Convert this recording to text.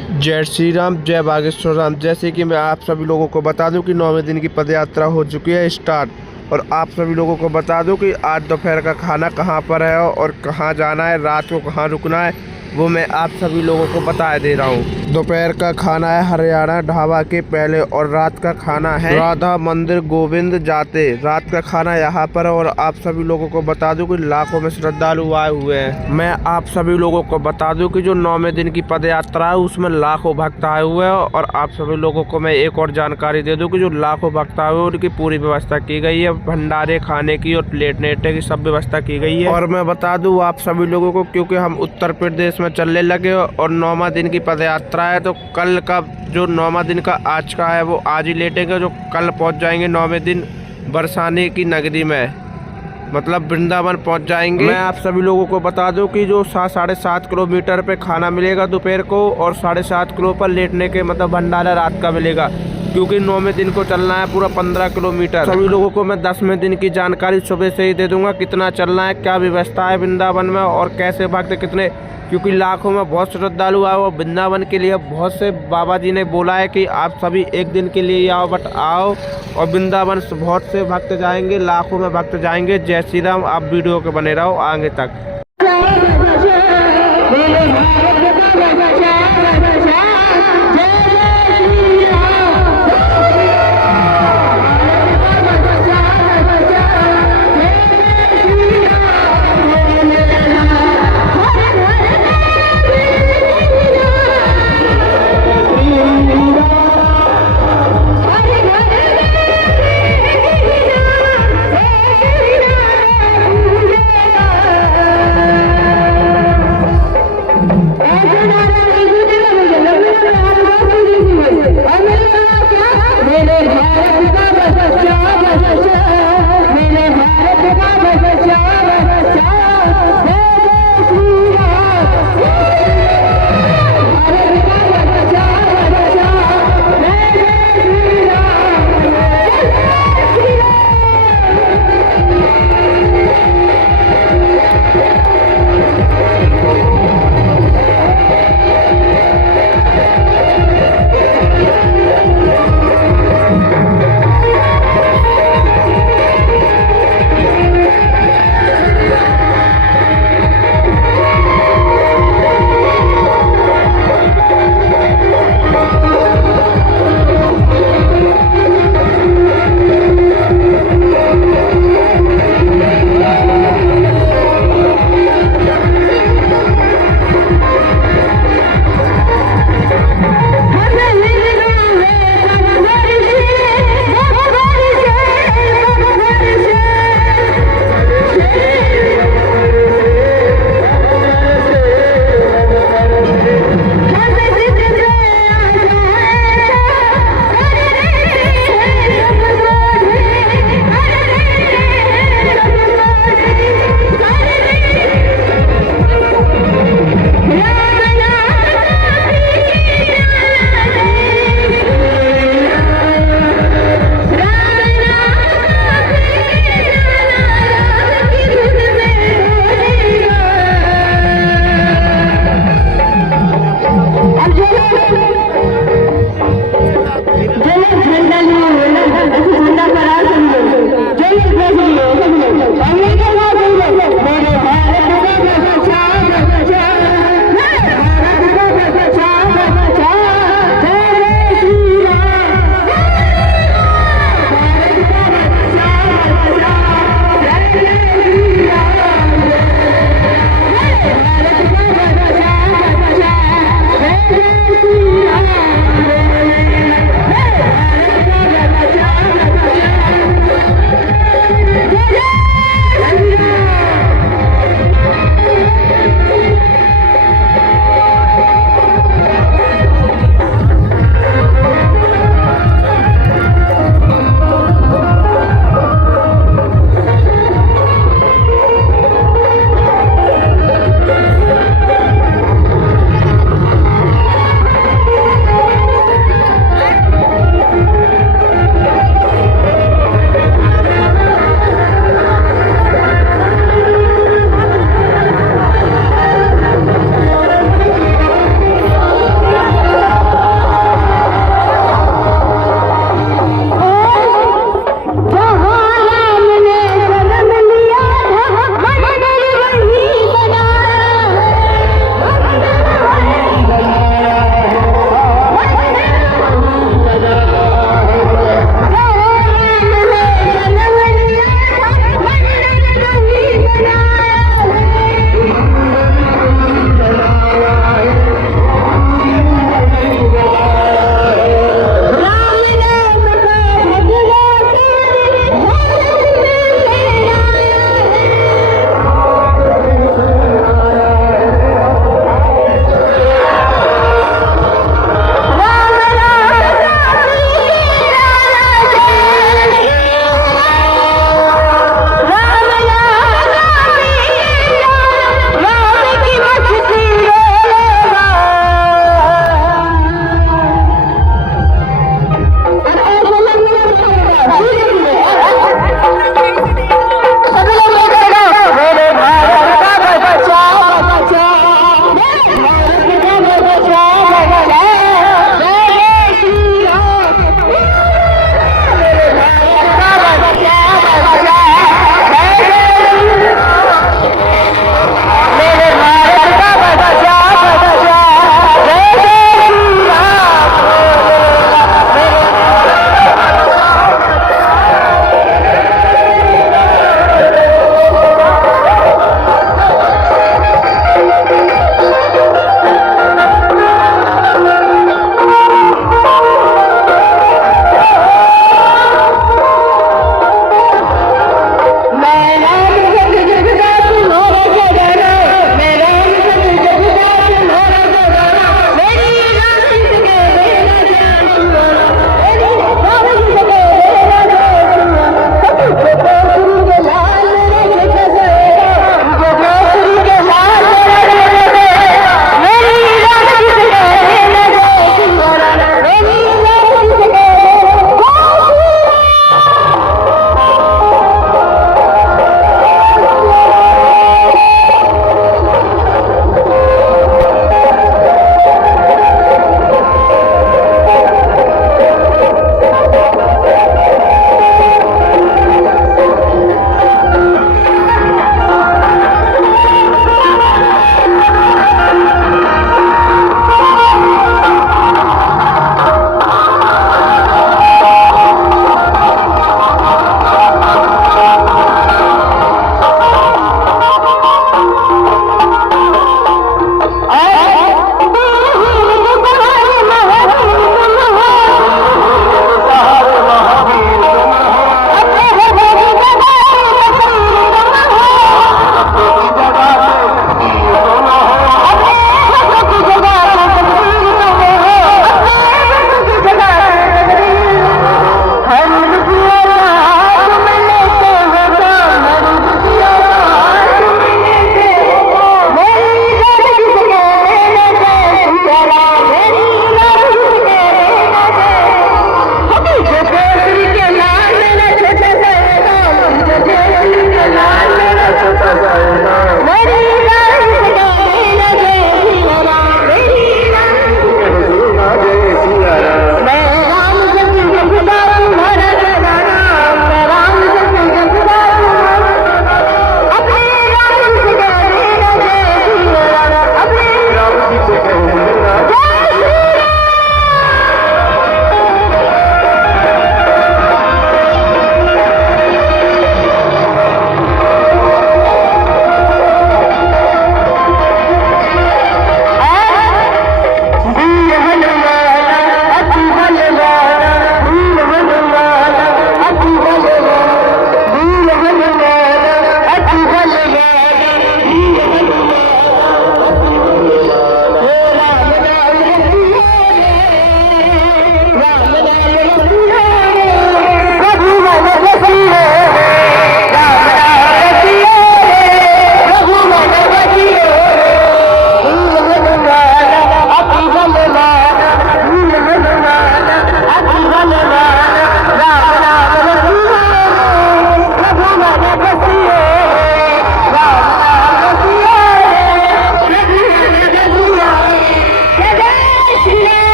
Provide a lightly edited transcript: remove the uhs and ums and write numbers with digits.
जय श्री राम, जय बागेश्वर राम। जैसे कि मैं आप सभी लोगों को बता दूं कि 9वें दिन की पदयात्रा हो चुकी है स्टार्ट। और आप सभी लोगों को बता दूं कि आज दोपहर का खाना कहां पर है और कहां जाना है, रात को कहां रुकना है, वो मैं आप सभी लोगों को बता दे रहा हूं। दोपहर का खाना है हरियाणा ढाबा के पहले और रात का खाना है राधा मंदिर गोविंद जाते। रात का खाना यहाँ पर है। और आप सभी लोगों को बता दूं कि लाखों में श्रद्धालु आए हुए हैं। मैं आप सभी लोगों को बता दूं कि जो 9वें दिन की पदयात्रा है उसमें लाखों भक्त आए हुए हैं। और आप सभी लोगों को मैं एक और जानकारी दे दूं कि जो लाखों भक्त आए हुए हैं उनकी पूरी व्यवस्था की गई है, भंडारे खाने की और प्लेट नेटे की सब व्यवस्था की गई है। और मैं बता दूं आप सभी लोगों को, क्योंकि हम उत्तर प्रदेश में चलने लगे और 9वां दिन की पदयात्रा है, तो कल का जो 9वां दिन का आज का है वो आज ही लेटेंगे। जो कल पहुंच जाएंगे 9वें दिन बरसाने की नगरी में, मतलब वृंदावन पहुंच जाएंगे। मैं आप सभी लोगों को बता दूं कि जो 7.5 किलोमीटर पे खाना मिलेगा दोपहर को और 7.5 किलो पर लेटने के मतलब भंडारा रात का मिलेगा, क्योंकि 9वें दिन को चलना है पूरा 15 किलोमीटर। सभी लोगों को मैं 10वें दिन की जानकारी सुबह से ही दे दूंगा, कितना चलना है, क्या व्यवस्था है वृंदावन में और कैसे भक्त कितने, क्योंकि लाखों में बहुत श्रद्धालु आए और वृंदावन के लिए बहुत से बाबा जी ने बोला है कि आप सभी एक दिन के लिए आओ, बट आओ। और वृंदावन से बहुत से भक्त जाएंगे, लाखों में भक्त जाएंगे। जय श्री राम। आप वीडियो के बने रहो आगे तक।